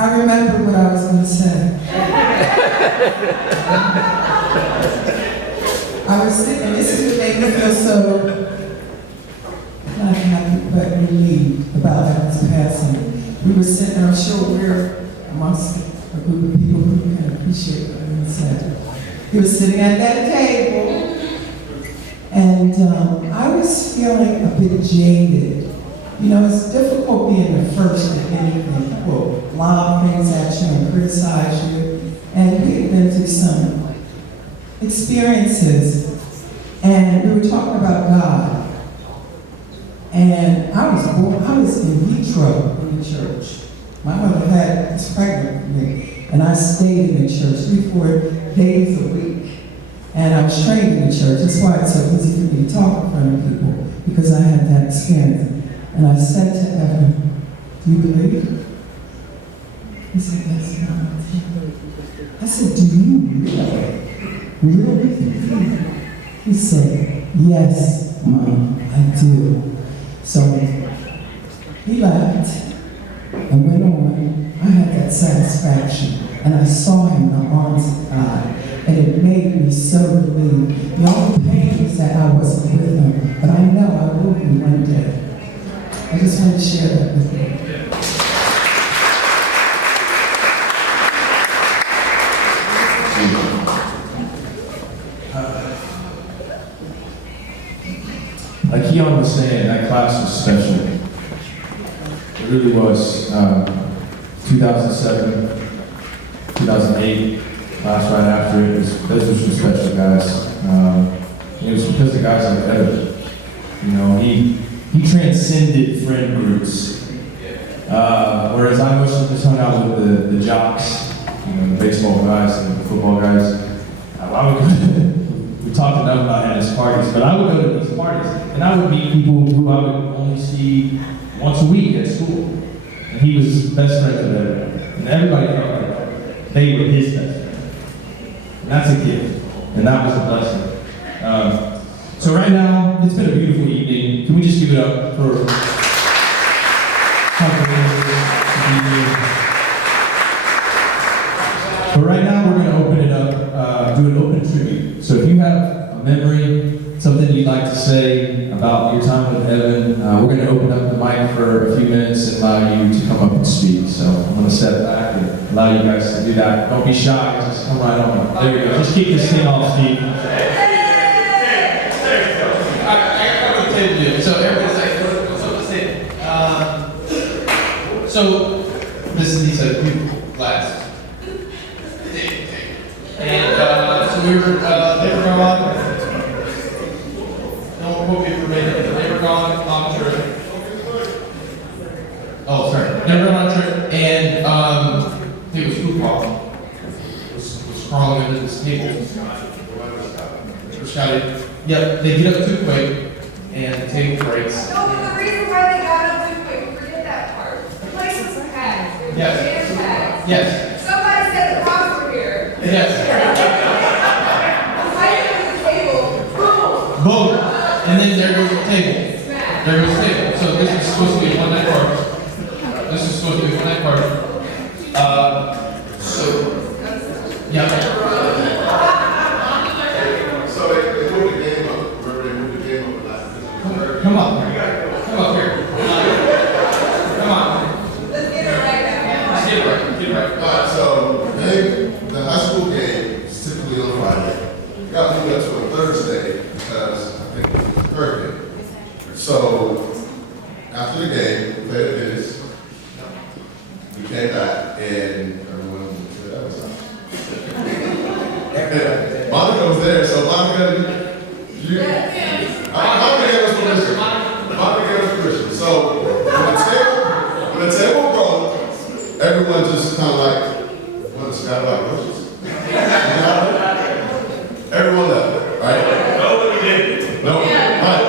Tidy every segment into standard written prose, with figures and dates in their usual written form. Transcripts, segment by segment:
I remember what I was going to say. I was sitting, and this is what made me feel so not happy, but relieved about Evan's passing. We were sitting, I'm sure we're amongst a group of people who can appreciate what Evan said. He was sitting at that table, and I was feeling a bit jaded. You know, it's difficult being the first at anything. People lob things at you and criticize you. And we've been through some experiences. And we were talking about God. And I was in vitro in the church. My mother was pregnant with me. And I stayed in the church 3-4 days a week. And I was trained in the church. That's why it's so easy for me to talk in front of people, because I had that experience. And I said to Evan, "Do you believe?" He said, "Yes, Mom." I said, "Do you really? He said, "Yes, Mom, I do." So he left and went on. I had that satisfaction. And I saw him in the arms of God. And it made me so relieved. The only pain was that I wasn't with him. But I know I will be one day. I just want to share that with you. Like Keon was saying, that class was special. It really was. 2007, 2008, class right after it, those were some special guys. It was because of guys like Evan. You know, he transcended friend groups. Whereas I mostly just hung out with the jocks, you know, the baseball guys and the football guys. I would we talked enough about at his parties, but I would go to these parties and I would meet people who I would only see once a week at school. And he was best friends with everybody. And everybody felt like they were his best friend. And that's a gift. And that was a blessing. So right now, it's been a beautiful evening. Can we just give it up for But right now, we're going to open it up, do an open tribute. So if you have a memory, something you'd like to say about your time with Evan, we're going to open up the mic for a few minutes and allow you to come up and speak. So I'm going to step back and allow you guys to do that. Don't be shy, just come right on. There we go. Just keep this thing off, Steve. So everybody's like, what's up to say? So these are beautiful glass. And so they were gone. Don't quote me for minute. They were gone on a trip. Oh, sorry. They were gone on a trip, and it was football. Was crawling under this table. Shouted. Yep, they get up too quick. And the table breaks. No, but the reason why they got up too quick, forget that part. The place was packed. Yes. Yes. Somebody said the cops were here. Yes. Right under the table. Boom. Boom. And then there goes the table. Smash. There goes the table. So this is supposed to be a one-night party. This is supposed to be a one-night party. Yeah. Come up here. Come on. Let's get it right now. Let's get it right. Get it right. Alright, so the high school game is typically on Friday. Got moved up to a Thursday because I think it was a hurricane. So after the game, we played a tennis. We came back and everyone went to the other side. And Monica was there, so Monica, Monica gave us permission. Monica gave us permission. So when the table broke, everyone just kind of like, went to sky like roaches. Everyone left, right? Nobody did. No, right.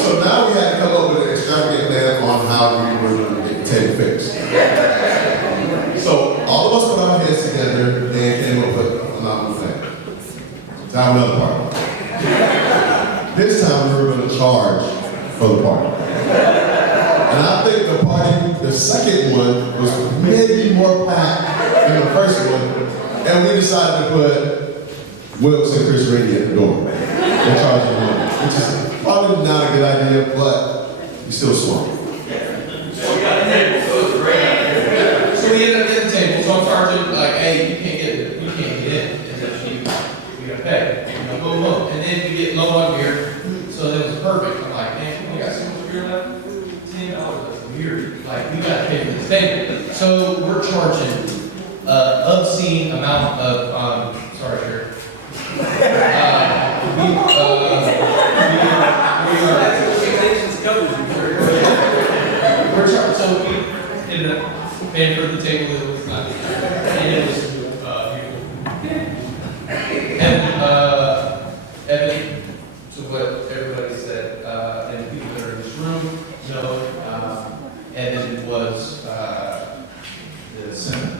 So now we had to come up with an extravagant plan on how we were going to get the table fixed. So all of us put our heads together and came up with a phenomenal plan. Now another party. This time we were going to charge for the party. And I think the party The second one was maybe more packed than the first one, and we decided to put Wilkes and Chris Rainey at the door and charge them money, which is probably not a good idea, but we still swung. So we ended up at the table, so I'm charging, like, hey, you can't get in, and then we gotta pay, boom, boom, and then we get low on beer, so that was perfect, I'm like, man, we got so much beer left, $10 of beer, like, we gotta pay for this table, so we're charging, obscene amount of, sorry, Jared. We're charging, so we ended up paying for the table that was not, and it was, beautiful. Evan, to what everybody said, and the people that are in this room know, Evan was, the center.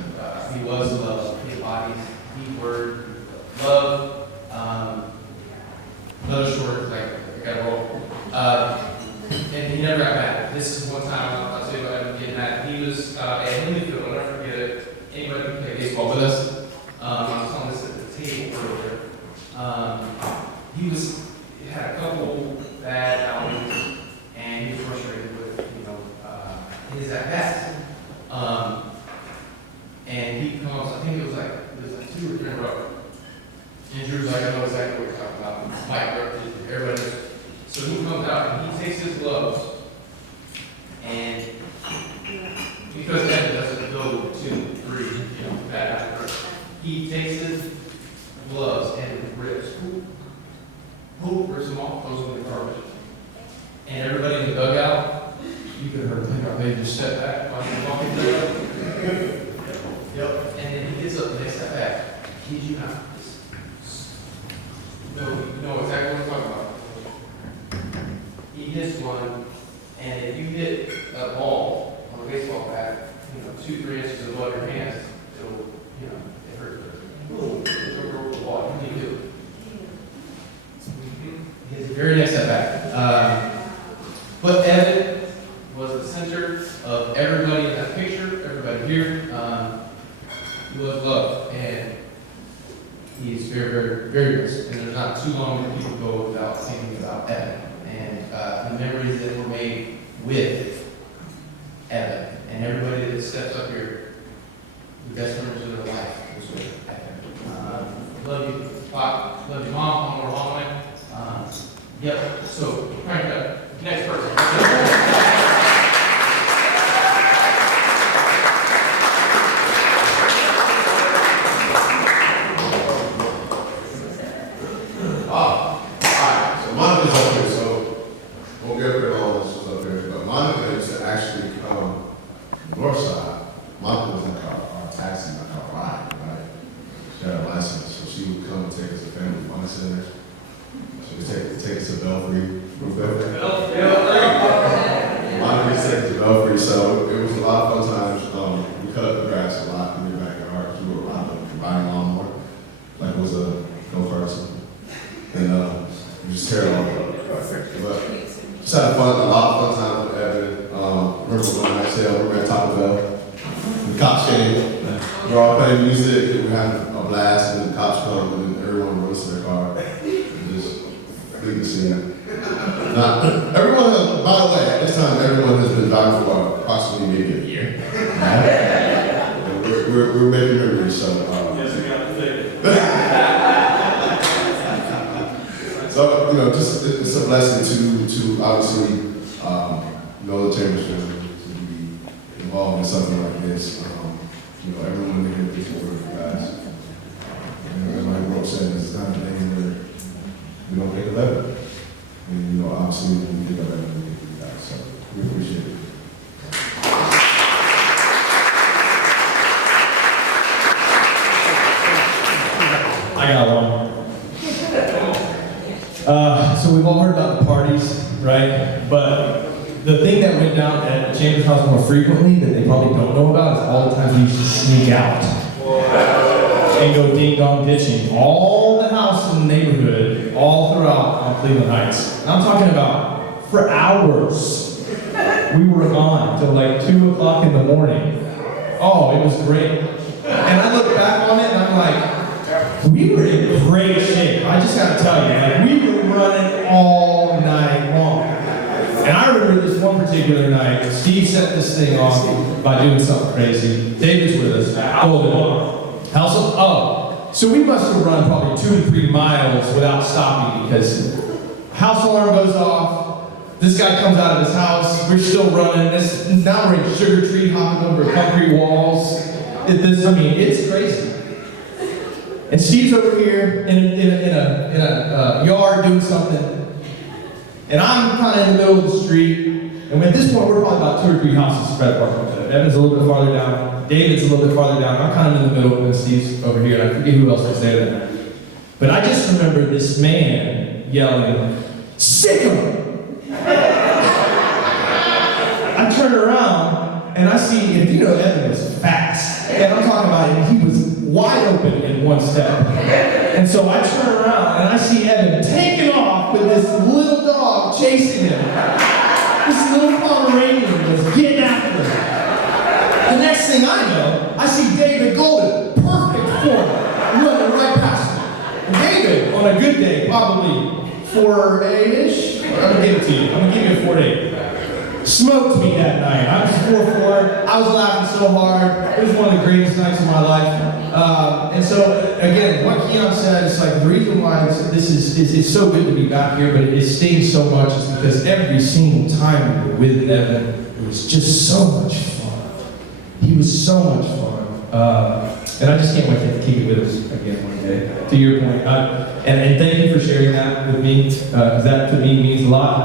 He was love, he embodies the word love, another short, like, I gotta roll. And he never got mad. This is one time, I'll tell you about him getting mad. He was at Holyfield, I'll never forget it. Anybody who played baseball with us? I was on this at the table earlier. He had a couple bad outings, and he was frustrated with, his at bats. And he comes, I think it was like 2 or 3 in a row. And Drew's like, I know exactly what you're talking about. Mike, everybody knows. So he comes out and he takes his gloves, and because Evan doesn't go 2, 3, bad after, he takes his gloves and rips them off, throws them in the garbage. And everybody in the dugout, you could have heard they just step back while he's walking through. Yep. And then he gets up and they step back. Kid you not. No, you know exactly what I'm talking about. He hits one, and if you hit a ball on a baseball bat, 2, 3 inches above your hands, it'll, it hurts. Boom, it'll go over the ball. What do you do? He hits the very next at bat. But Evan was the center of everybody in that picture, everybody here. He was loved, and he's very, very, very good. And there's not too long that people go without thinking about Evan. And the memories that were made with Evan. And everybody that steps up here, the best memories of their life was with Evan. Love you, Pop. Love you, Mom. One more long way. Yep. So, crank it up. Next person. Monica's up here, so won't get rid of all this was up here. But Monica used to actually come north side. Monica was like our taxi, like our ride, right? She had a license, so she would come and take us to family fun centers. She would take us to Belfry. Monica used to take us to Belfry, so it was a lot of fun times. We cut up the grass a lot in the backyard. We were riding lawnmower, like it was a go-kart or something. And we just tear it all up. But just had a lot of fun times with Evan. Remember one night sale, we were at Taco Bell. The cops came. We were all playing music. We had a blast, and then the cops come, and then everyone runs to their car. And just leave the scene. Now, everyone has, by the way, at this time, everyone has been driving for approximately maybe a year. And we're making memories, so. Yes, I got the thing. So, just it's a blessing to obviously know the Chambers family, to be involved in something like this. Everyone in here is working for guys. And like Rob said, it's not a day where we don't pick 11. And obviously when we pick 11, we pick you guys. So we appreciate it. I got one. So we've all heard about the parties, right? But the thing that went down at Chambers House more frequently that they probably don't know about is all the times we used to sneak out and go ding-dong ditching. All the houses in the neighborhood, all throughout on Cleveland Heights. And I'm talking about for hours. We were gone till like 2 o'clock in the morning. Oh, it was great. And I look back on it and I'm like, we were in great shape. I just gotta tell you, like, we were running all night long. And I remember this one particular night, Steve set this thing off by doing something crazy. David's with us. Golden. So we must have run probably 2 to 3 miles without stopping because house alarm goes off. This guy comes out of his house. We're still running. Now we're in Sugar Tree, hopping over concrete walls. It's crazy. And Steve's over here in a yard doing something. And I'm kind of in the middle of the street. And at this point, we're probably about 2 or 3 houses spread apart. Evan's a little bit farther down. David's a little bit farther down. I'm kind of in the middle, and Steve's over here. And I forget who else was there. But I just remember this man yelling, "Sick 'em!" I turn around and I see, and you know Evan was fast. And I'm talking about it, he was wide open in one step. And so I turn around and I see Evan taking off with this little dog chasing him. This little Pomeranian was getting after him. The next thing I know, I see David Golden, perfect form, running right past me. And David, on a good day, probably 4'8"-ish. I'm gonna give it to you. I'm gonna give you a 4'8". Smoked me that night. I was 4'4". I was laughing so hard. It was one of the greatest nights of my life. And so, again, what Keon said is like the reason why this is so good to be back here, but it stings so much is because every single time we were with Evan, it was just so much fun. He was so much fun. And I just can't wait to keep it with us again one day. To your point. And thank you for sharing that with me. That to me means a lot.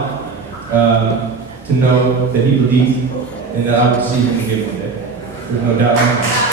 To know that he believed and that I would see him again one day. There's no doubt in that.